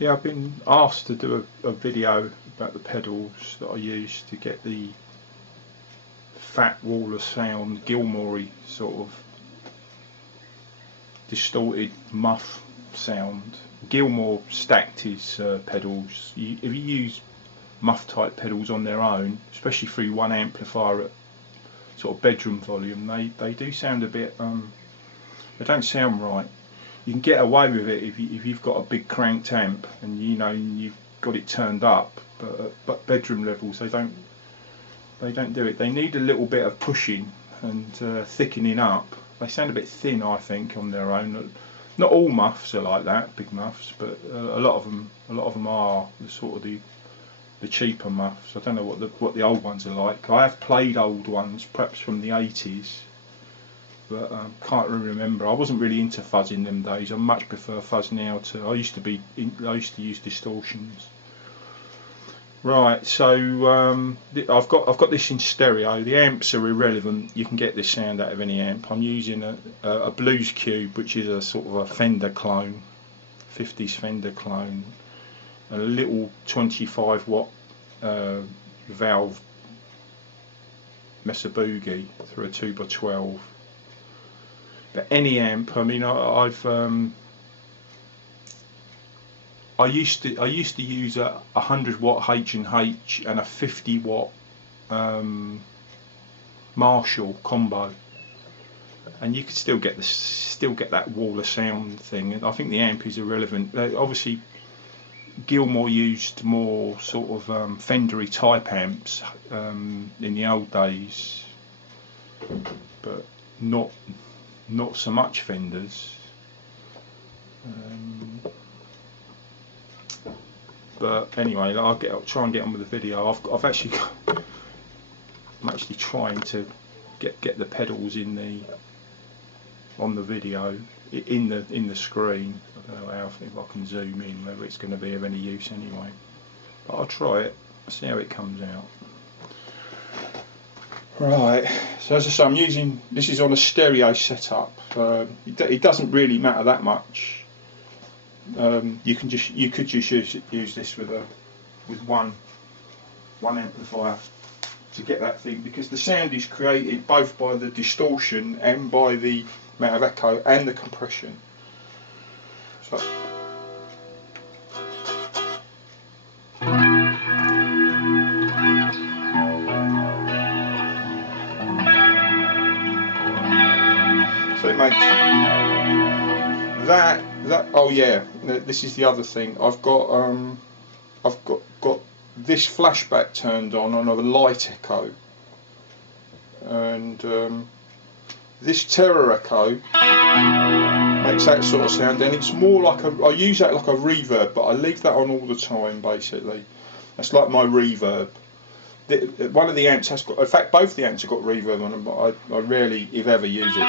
Yeah, I've been asked to do a video about the pedals that I use to get the fat wall of sound, Gilmore sort of distorted muff sound. Gilmore stacked his pedals. If you use muff type pedals on their own, especially through one amplifier at sort of bedroom volume, they do sound a bit, they don't sound right. You can get away with it if you've got a big cranked amp and you know you've got it turned up, but bedroom levels they don't do it. They need a little bit of pushing and thickening up. They sound a bit thin, I think, on their own. Not all muffs are like that, big muffs, but a lot of them are the sort of the cheaper muffs. I don't know what the old ones are like. I have played old ones, perhaps from the 80s. But can't really remember. I wasn't really into fuzz in them days. I much prefer fuzz now to. I used to use distortions. Right, so I've got this in stereo. The amps are irrelevant. You can get this sound out of any amp. I'm using a Blues Cube, which is a sort of a Fender clone, 50s Fender clone, a little 25 watt valve Mesa Boogie through a 2x12. But any amp, I mean, I used to use a 100 watt H&H and a 50 watt Marshall combo, and you could still get that wall of sound thing. And I think the amp is irrelevant. Obviously, Gilmore used more sort of Fendery type amps in the old days, but not so much Fenders. But anyway, I'll try and get on with the video. I'm actually trying to get the pedals on the video in the screen. I don't know if I can zoom in, whether it's going to be of any use anyway. But I'll try it, see how it comes out. Right, so as I say, I'm using, this is on a stereo setup. It doesn't really matter that much. You could just use this with one amplifier to get that thing, because the sound is created both by the distortion and by the amount of echo and the compression. So it makes that. Oh yeah, this is the other thing. I've got this flashback turned on a light echo, and this Tera Echo makes that sort of sound, and it's more like I use that like a reverb, but I leave that on all the time basically. That's like my reverb. One of the amps has got, in fact both the amps have got reverb on them, but I rarely, if ever, use it.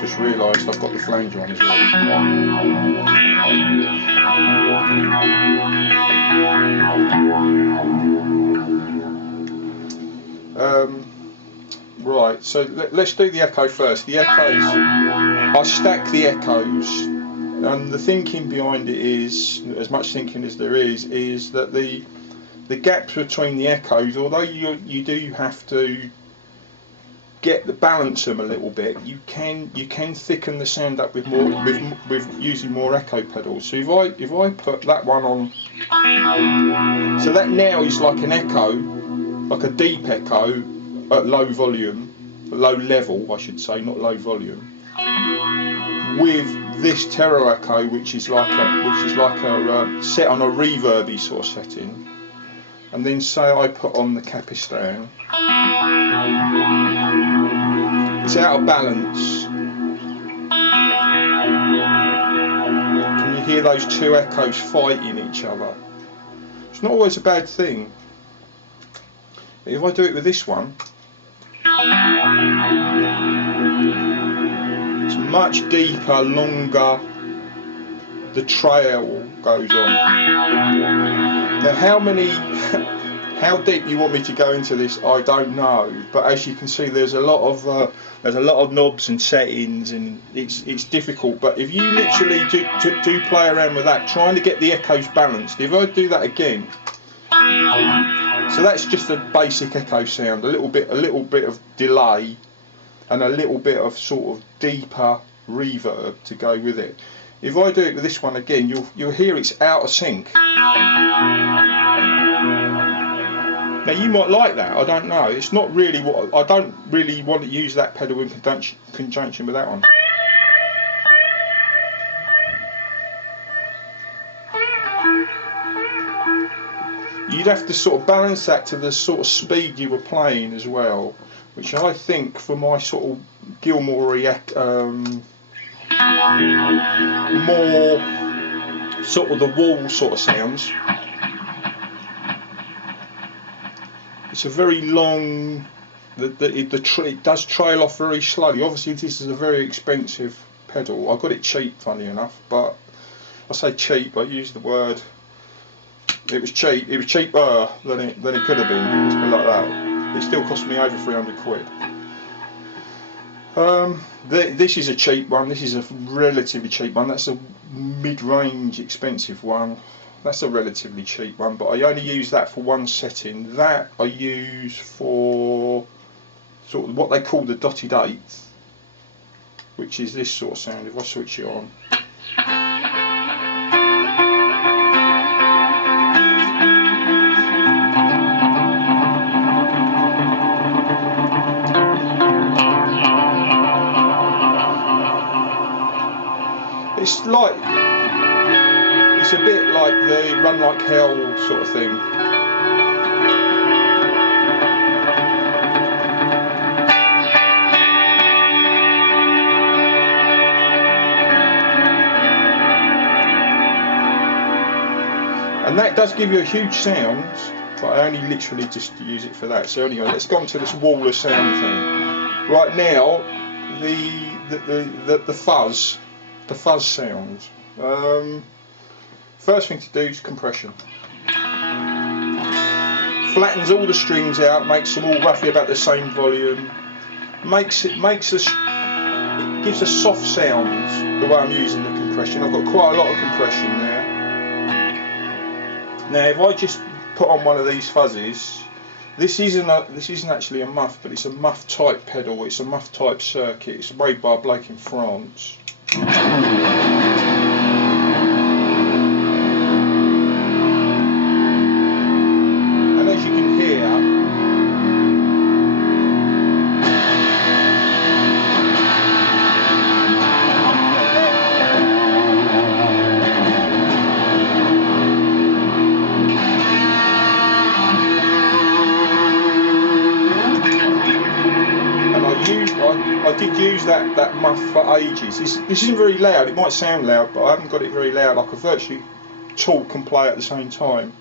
Just realised I've got the flanger on as well. Right, so let's do the echo first. The echoes, I stack the echoes, and the thinking behind it is, as much thinking as there is that the gaps between the echoes, although you do have to balance them a little bit, you can thicken the sound up with using more echo pedals. So if I put that one on, so that now is like an echo, like a deep echo at low volume, low level I should say, not low volume, with this Tera Echo, which is like a set on a reverby sort of setting, and then say I put on the Capistan. It's out of balance. Can you hear those two echoes fighting each other? It's not always a bad thing. But if I do it with this one, it's much deeper, longer. The trail goes on. Now, how How deep you want me to go into this, I don't know. But as you can see, there's a lot of knobs and settings, and it's difficult. But if you literally do play around with that, trying to get the echoes balanced. If I do that again, so that's just a basic echo sound, a little bit of delay, and a little bit of sort of deeper reverb to go with it. If I do it with this one again, you'll hear it's out of sync. Now you might like that, I don't know. It's not really what I don't really want to use that pedal in conjunction with that one. You'd have to sort of balance that to the sort of speed you were playing as well, which I think for my sort of Gilmore more sort of the wall sort of sounds. It's a very long, it does trail off very slowly. Obviously this is a very expensive pedal. I got it cheap, funny enough, but I say cheap, I use the word, it was cheap, it was cheaper than it could have been, let's put it like that. It still cost me over 300 quid. This is a cheap one, this is a relatively cheap one, that's a mid-range expensive one. That's a relatively cheap one, but I only use that for one setting. That I use for sort of what they call the dotted eighth, which is this sort of sound. If I switch it on, it's like, it's a bit like the Run Like Hell sort of thing. And that does give you a huge sound, but I only literally just use it for that. So anyway, let's go on to this wall of sound thing. Right now, the fuzz sound. First thing to do is compression. Flattens all the strings out, makes them all roughly about the same volume. It gives a soft sound the way I'm using the compression. I've got quite a lot of compression there. Now if I just put on one of these fuzzes, this isn't actually a muff, but it's a muff type pedal, it's a muff type circuit, it's made by a bloke in France. I did use that muff for ages. This isn't very loud, it might sound loud, but I haven't got it very loud. I could virtually talk and play at the same time.